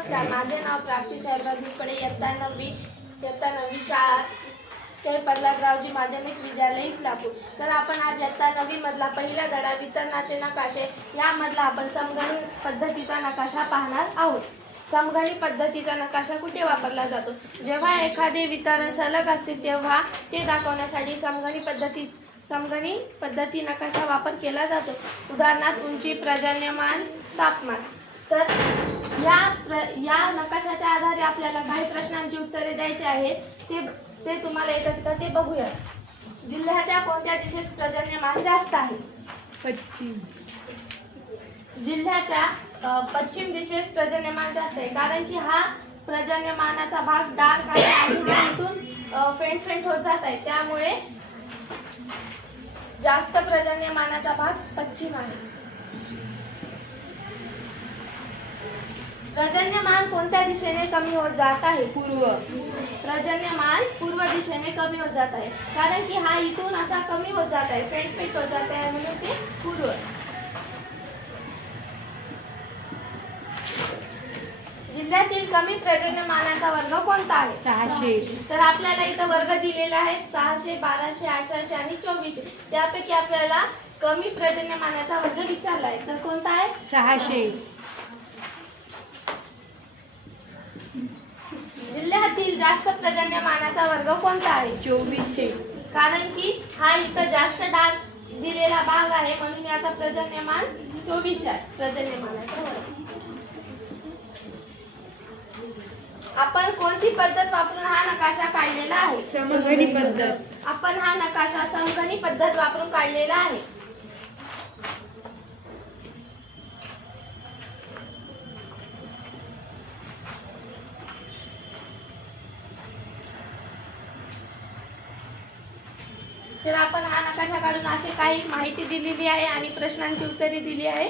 नमस्कार, माझे नाव प्राप्ती साहेबराव झिरपडे, इयत्ता नववी शाळा कै प्रल्हादरावजी माध्यमिक विद्यालय इस्लापूर. तर आपण आज इयत्ता 9वी मधला पहिला धडा वितरणाचे नकाशे यामधला आपण समगणित पद्धतीचा नकाशा पाहणार आहोत. समगणित पद्धतीचा नकाशा कुठे वापरला जातो? जेव्हा एखादे वितरण सलग असते तेव्हा ते दाखवण्यासाठी समगणित पद्धती नकाशा वापर केला जातो. उदाहरणार्थ उंची, पर्जन्यमान, तापमान. तर या नकाशाच्या आधारे आपल्याला काही प्रश्नांची उत्तरे द्यायची आहेत. ते तुम्हाला येतात का ते बघूया. जिल्ह्याच्या कोणत्या दिशेस पर्जन्यमान जास्त आहे? पश्चिम. जिल्ह्याच्या पश्चिम दिशेस पर्जन्यमान जास्त आहे, कारण की हा पर्जन्यमानाचा भाग डार्क आहे आणि इथून फेंट होत जात आहे, त्यामुळे जास्त पर्जन्यमानाचा भाग पश्चिम आहे. पर्जन्यमान कोणत्या दिशेने कमी होत जात आहे? पूर्व. पर्जन्यमान पूर्व दिशेने कमी होत जात आहे, कारण की हा इथून असा कमी होत जात आहे, फेंट होत जात आहे, म्हणून ते पूर्व. जिल्ह्यातील कमी पर्जन्यमानाचा वर्ग कोणता आहे? 600. तर आपल्याला इथं वर्ग दिलेले आहेत 600, 1200, 1800 आणि 2400. त्यापैकी आपल्याला कमी पर्जन्यमानाचा वर्ग विचारला आहे, तर कोणता आहे? 600. जिल्ह्यातील जास्त पर्जन्यमानाचा वर्ग कोणता आहे? 2400. कारण की हा इथं जास्त डाग दिलेला भाग आहे, म्हणून याचा पर्जन्यमान 24 आहे. पर्जन्यमानाचा वर्ग. आपण कोणती पद्धत वापरून हा नकाशा काढलेला आहे? समगणित पद्धत. आपण हा नकाशा समगणित पद्धत वापरून काढलेला आहे. तर आपण हा नकाशा काढून अशी काही माहिती दिलेली आहे आणि प्रश्नांची उत्तरे दिली आहे.